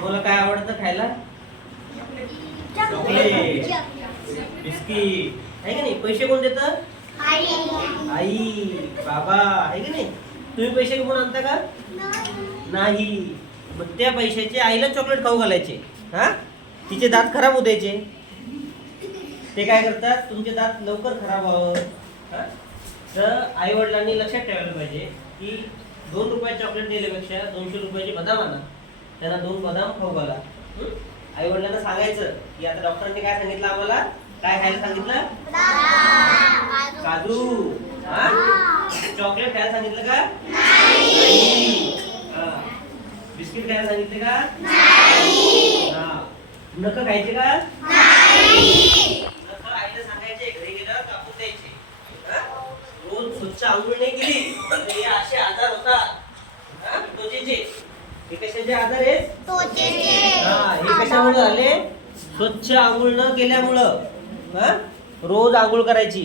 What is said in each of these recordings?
तुला काय आवडतं खायला चॉकलेट पैसे कोण देत आई बाबा आहे की नाही तुम्ही पैसे कोण आणता का नाही मग त्या पैशाचे आईला चॉकलेट खाऊ घालायचे हा तिचे दात खराब होऊ ते काय करतात तुमचे दात लवकर खराब व्हावं तर आई वडिलांनी लक्षात ठेवायला पाहिजे की दोन रुपयाचे चॉकलेट दिल्यापेक्षा दोनशे रुपयाचे बदाम आणा त्यांना दोन बदाम खाऊ घाला आई वडिलांना सांगायचं की आता डॉक्टरांनी काय सांगितलं आम्हाला काय खायला सांगितलं काजू चॉकलेट खायला सांगितलं का बिस्किट खायला सांगितलं का हा नख खायचे का नख आईला सांगायचे घरी गेल्यावर कापून द्यायचे रोज स्वच्छ आंघोळ नाही केली असे आजार होतात त्वचेचे हा झाले स्वच्छ आंघोळ न केल्यामुळं रोज आंघोळ करायची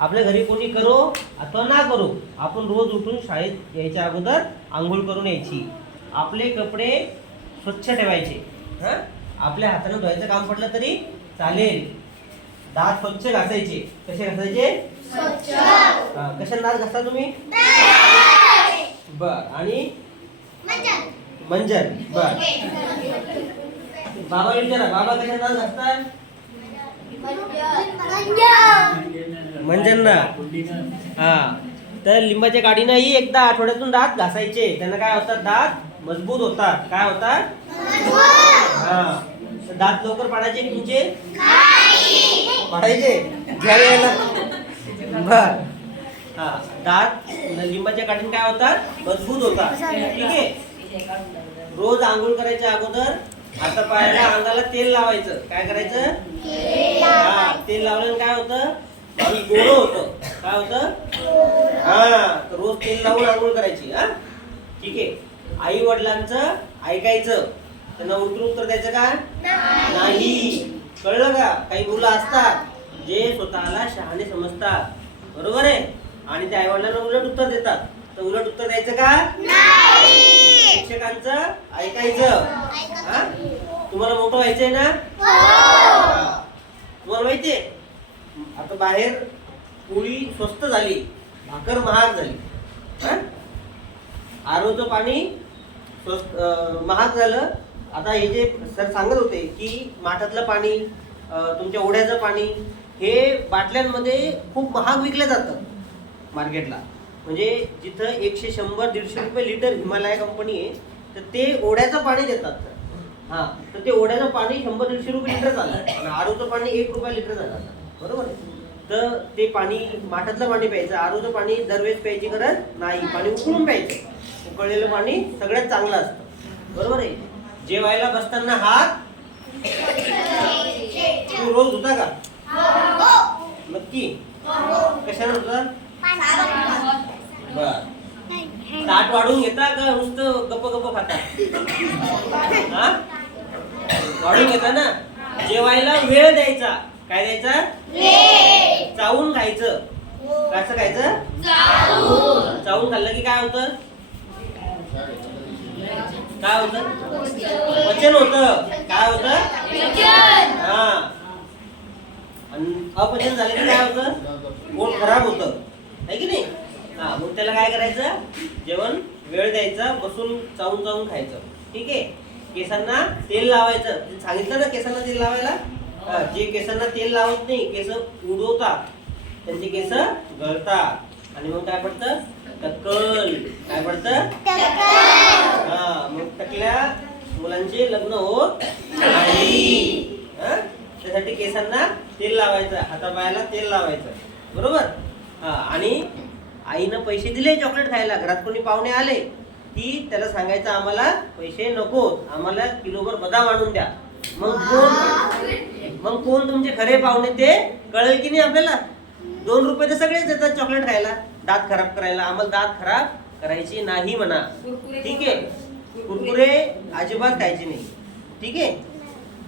आपल्या घरी कोणी करो अथवा ना करो आपण रोज उठून शाळेत यायच्या अगोदर आंघोळ करून यायची आपले कपडे स्वच्छ ठेवायचे आपल्या हाताने धुवायचं काम पडलं तरी चालेल दात स्वच्छ घासायचे कसे घासायचे कशा दात घासता तुम्ही बर आणि मंजन बर बाबा विचारा बाबा कशा नाव मंजन ना हा तर लिंबाच्या नाही एकदा आठवड्यातून दात घासायचे त्यांना काय होतात दात मजबूत होतात काय होतात हा दात लवकर पाडायचे तुमचे पाडायचे हा दात लिंबाच्या गाडीने काय होतात मजबूत होतात ठीक आहे रोज आंघोळ करायच्या अगोदर आता पायाला अंगाला तेल लावायचं काय करायचं तेल लावल्यानं काय होतं गोड होतं काय होतं हा रोज तेल लावून आंघोळ करायची हा ठीक आहे आई वडिलांच ऐकायचं त्यांना उत्तर उत्तर द्यायचं का नाही कळलं का काही मुलं असतात जे स्वतःला शहाणे समजतात बरोबर आहे आणि त्या आई वडिलांना उलट उत्तर देतात तर उलट उत्तर द्यायचं का तुम्हाला मोठं व्हायचंय ना तुम्हाला माहितीये आता बाहेर पोळी स्वस्त झाली भाकर महाग झाली आरोचं पाणी स्वस्त महाग झालं आता हे जे सर सांगत होते की माठातलं पाणी तुमच्या ओढ्याचं पाणी हे बाटल्यांमध्ये खूप महाग विकलं जातं मार्केटला म्हणजे जिथं एकशे शंभर दीडशे रुपये लिटर हिमालया कंपनी आहे तर ते ओढ्याचं पाणी देतात हा तर ते ओढ्याचं पाणी शंभर दीडशे रुपये लिटर झालं आणि आरोचं पाणी एक रुपया लिटर झालं बरोबर तर ते पाणी माठातलं पाणी प्यायचं आरोचं पाणी दरवेळेस प्यायची गरज नाही पाणी उकळून प्यायचं उकळलेलं पाणी सगळ्यात चांगलं असतं बरोबर आहे जेवायला बसताना हात तू रोज होता का हो. नक्की कशाने धुता बर ताट वाढून घेता का नुसत गप्प गप्प खाता हा वाढून घेता ना जेवायला वेळ द्यायचा काय द्यायचा चावून खायचं कसं खायचं चावून खाल्लं की काय होतं काय होत वचन होत काय होत हा अपचन झालं की काय होतं पोट खराब होत आहे की नाही हा मग त्याला काय करायचं जेवण वेळ द्यायचं बसून चावून चावून खायचं ठीक आहे केसांना तेल लावायचं सांगितलं ना केसांना तेल लावायला जे केसांना तेल लावत नाही केस उडवता त्यांचे केस गळतात आणि मग काय पडतं टक्कल काय पडतं हा मग टकल्या मुलांचे लग्न होत नाही त्यासाठी केसांना तेल लावायचं हातापायाला तेल लावायचं बरोबर हा आणि आईनं पैसे दिले चॉकलेट खायला घरात कोणी पाहुणे आले की त्याला सांगायचं आम्हाला पैसे नको आम्हाला किलोभर बदाम आणून द्या मग कोण मग कोण तुमचे खरे पाहुणे ते कळेल की नाही आपल्याला दोन रुपये तर सगळेच देतात चॉकलेट खायला दात खराब करायला आम्हाला दात खराब करायची नाही म्हणा ठीक आहे कुरकुरे अजिबात खायचे नाही ठीक आहे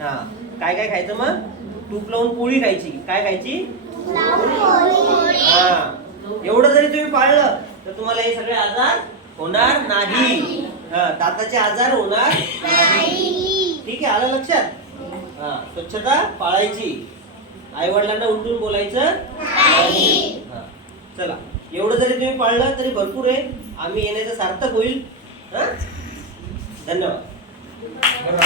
हा काय काय खायचं मग तूप लावून पोळी खायची काय खायची हा एवढं जरी तुम्ही पाळलं तर तुम्हाला हे सगळे आजार होणार नाही दाताचे आजार होणार ठीक आहे आलं लक्षात हा स्वच्छता पाळायची आई वडिलांना उलटून बोलायचं चला एवढं जरी तुम्ही पाळलं तरी भरपूर आहे आम्ही येण्याचं सार्थक होईल धन्यवाद